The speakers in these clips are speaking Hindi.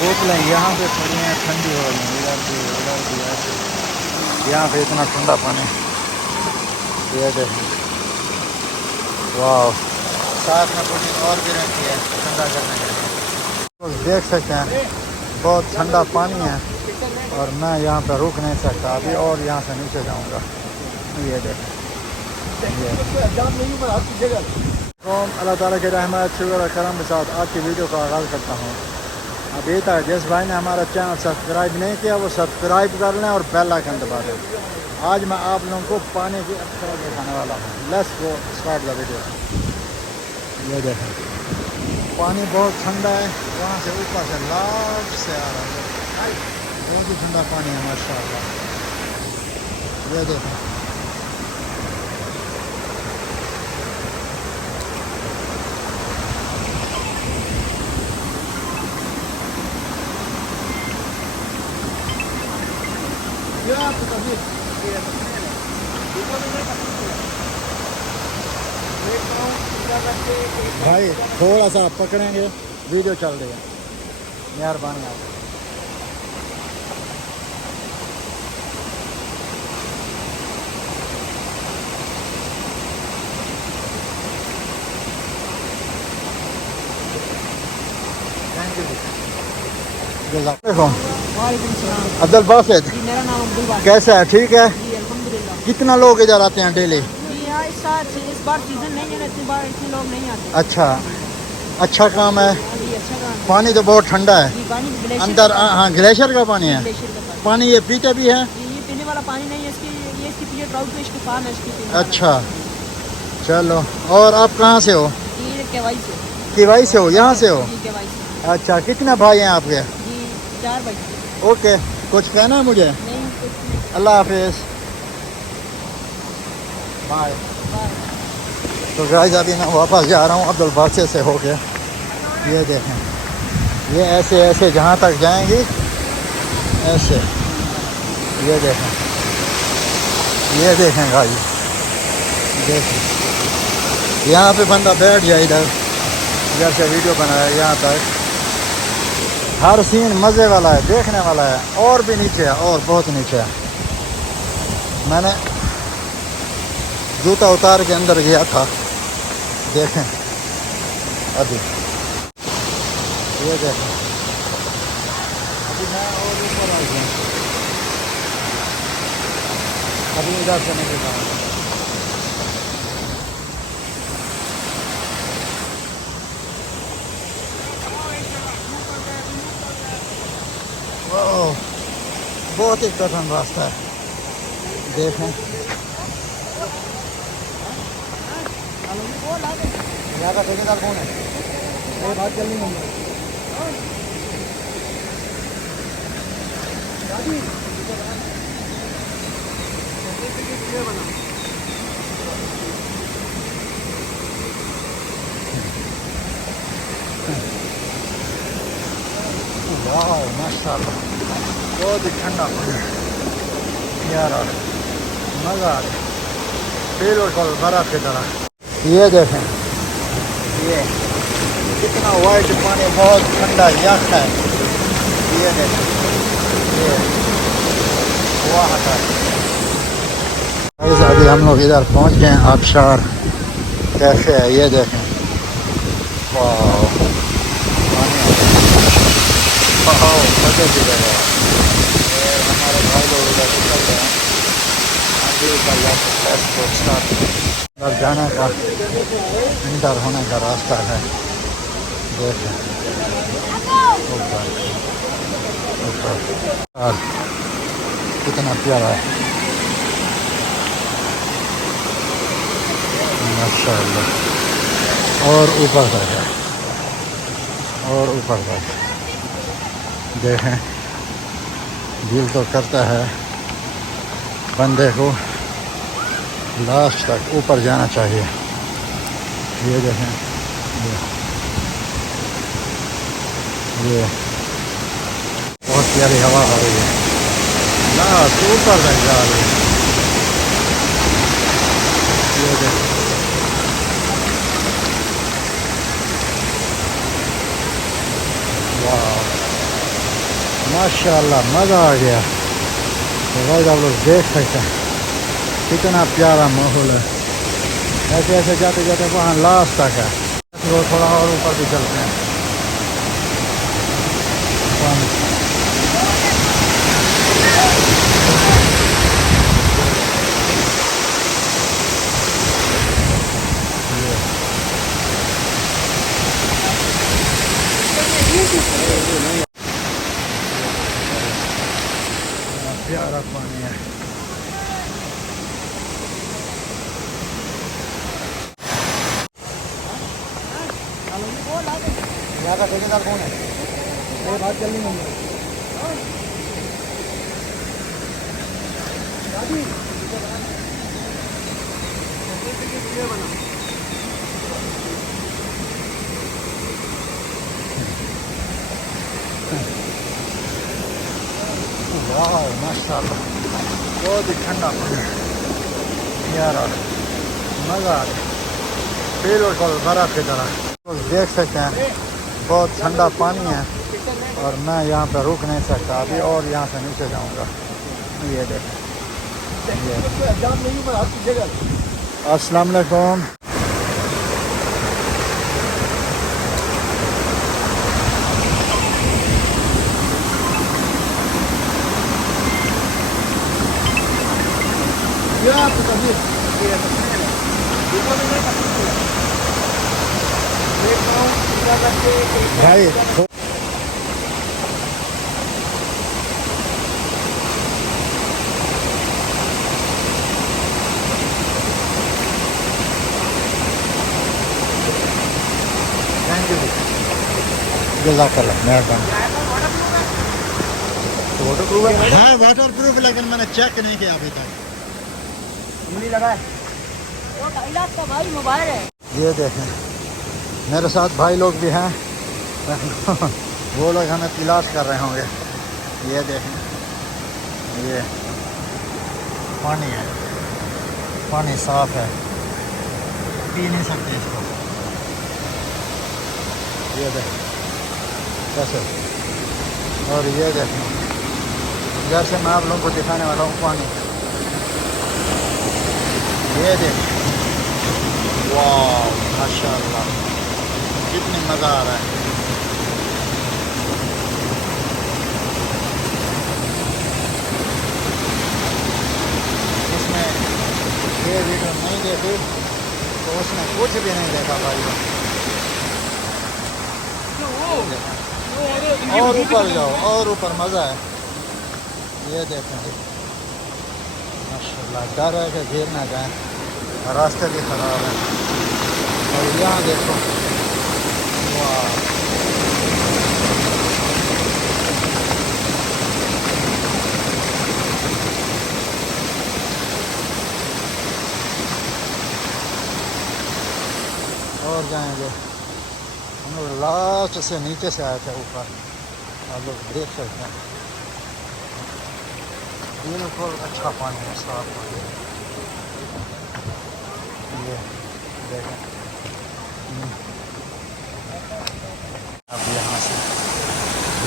बोतलें यहाँ पे पड़ी हैं, ठंडी हो रही हैं, इधर भी उधर भी ऐसे। यहाँ पे इतना ठंडा पानी, ये देखिए, वाह। साथ में बोतल और भी रखी है ठंडा करने के लिए। तो देख सकते हैं बहुत ठंडा पानी है और मैं यहाँ पर रुक नहीं सकता अभी और यहाँ से नीचे जाऊँगा। ये देखें, तो अल्लाह ताला के रहमत शुक्र और करम के साथ आज की वीडियो का आगाज़ करता हूँ। अभी तक जिस भाई ने हमारा चैनल सब्सक्राइब नहीं किया वो सब्सक्राइब कर लें और बेल आइकन दबा दें। आज मैं आप लोगों को पानी की अक्सर दिखाने वाला हूँ। Let's go start the video. ये देखें पानी बहुत ठंडा है, वहाँ से ऊपर से लाभ से आ रहा है, बहुत ही ठंडा पानी है माशाअल्लाह। ये देखें भाई थोड़ा सा पकड़ेंगे, वीडियो चल रही है, मेहरबानी आप। Thank you. देखो अब्दुल बासित, मेरा नाम अब्दुल बासित। कैसा है? ठीक है। जी अल्हम्दुलिल्लाह। कितना लोग इधर आते हैं डेली? जी हाँ, इस बार सीजन नहीं है ना, इतने लोग नहीं आते। अच्छा, अच्छा काम है। जी अच्छा काम है। पानी तो बहुत ठंडा है जी पानी ग्लेशियर अंदर। का हाँ ग्लेशियर का पानी है। ग्लेशियर का पानी। पानी ये पीते भी है? जी ये पीने वाला पानी नहीं है, ये इसकी पीए ट्राउट फिश की फार्म है इसकी पीने वाला। अच्छा चलो, और आप कहाँ से हो? जी ये केवाई से। केवाई से हो? यहाँ से हो? जी केवाई से। अच्छा, कितने भाई हैं आपके? जी 4 भाई। ओके, कुछ कहना है मुझे? नहीं कुछ नहीं। अल्लाह हाफिज़, बाय। तो गाइस अभी मैं वापस जा रहा हूँ अब्दुल बासित से होके। ये देखें, ये ऐसे ऐसे जहाँ तक जाएंगी ऐसे। ये देखें, ये देखें गाइस, देखें यहाँ पे बंदा बैठ जाए इधर, इधर से वीडियो बनाया यहाँ तक। हर सीन मज़े वाला है, देखने वाला है। और भी नीचे है, और बहुत नीचे है। मैंने जूता उतार के अंदर गया था, देखें अभी। ये देखें अभी मैं और ऊपर आ गया, अभी इधर से नहीं जाऊँगा। ओह बहुत ही कठिन रास्ता है, देखें। यहाँ का ठेकेदार कौन है? ये बात चल नहीं है। वाह माशाल्लाह, बहुत ही ठंडा पानी यार, मज़ा आ रहा, बिल्कुल बर्फ़ की तरह। ये देखें, ये कितना वाइट पानी, बहुत ठंडा यख है। ये देखें, ये वाह है। अभी हम लोग इधर पहुंच गए हैं, आबशार कैफे है। ये देखें, वाह मजे की जगह है। ये हमारे भाई लोग इधर निकल रहे हैं, अभी अंदर जाने का, इंटर होने का रास्ता है। देखें ऊपर ऊपर और कितना प्यारा है माशाअल्लाह। और ऊपर तक है, और ऊपर तक देखें। दिल तो करता है बंदे को लास्ट तक ऊपर जाना चाहिए। ये देखें, ये बहुत प्यारी हवा आ रही है, लास्ट ऊपर तक जा रही है। ये देखें, वाह माशाल्लाह मज़ा आ गया। तो भाई आप लोग देख सकते हैं कितना प्यारा माहौल है। ऐसे ऐसे जाते जाते वहाँ लास्ट तक है। तो थोड़ा और ऊपर भी चलते हैं। प्यारा पानी है। यहाँ का ठेकेदार कौन है? ये बात चल रही है। वाह माशाल्लाह बहुत ही ठंडा पानी है यार, मज़ा आ गया। बिल्कुल बर्फ़ की तरह देख सकते हैं। बहुत ठंडा पानी है और मैं यहाँ पर रुक नहीं सकता अभी और यहाँ से नीचे जाऊँगा। ये देखें। अस्सलाम वालेकुम। भाई थैंक यू जज़ाकल्लाह मेहरबानी। वाटर प्रूफ है? हाँ वाटर प्रूफ, लेकिन मैंने चेक नहीं किया अभी तक। मोबाइल है। ये देखें मेरे साथ भाई लोग भी हैं वो लोग हमें तलाश कर रहे होंगे। ये देखें ये पानी है, पानी साफ है, पी नहीं सकते इसको। ये देखें कैसे, और ये देखें जैसे मैं आप लोगों को दिखाने वाला हूँ पानी। ये देखें वाह माशाल्लाह कितनी मज़ा आ रहा है। उसमें ये वीडियो नहीं देखी तो उसने कुछ भी नहीं देखा भाई। और ऊपर जाओ और ऊपर मज़ा है। ये देखें माशाल्लाह, डर है कि गिर ना जाए, रास्ते भी ख़राब है। और यहाँ देखो वाह और जाएंगे हम लोग लास्ट से नीचे से आए थे ऊपर, आप लोग देख सकते हैं। बिल्कुल अच्छा पानी है, साफ पानी है। ये देखें अब यहाँ से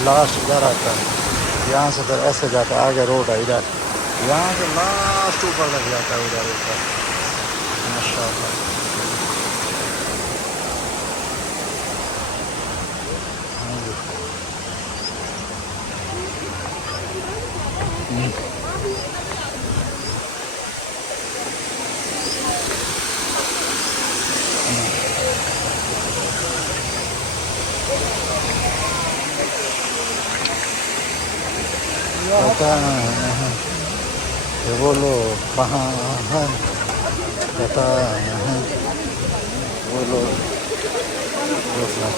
लास्ट इधर आता है, यहाँ से फिर ऐसे जाता है आगे रोड है इधर, यहाँ से लास्ट ऊपर लग जाता है उधर ऊपर माशाल्लाह। पता नहीं ये वो लोग कहाँ हैं, पता नहीं वो लोग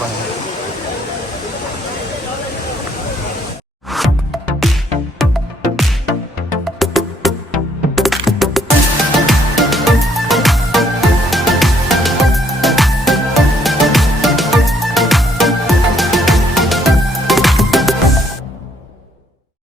हैं।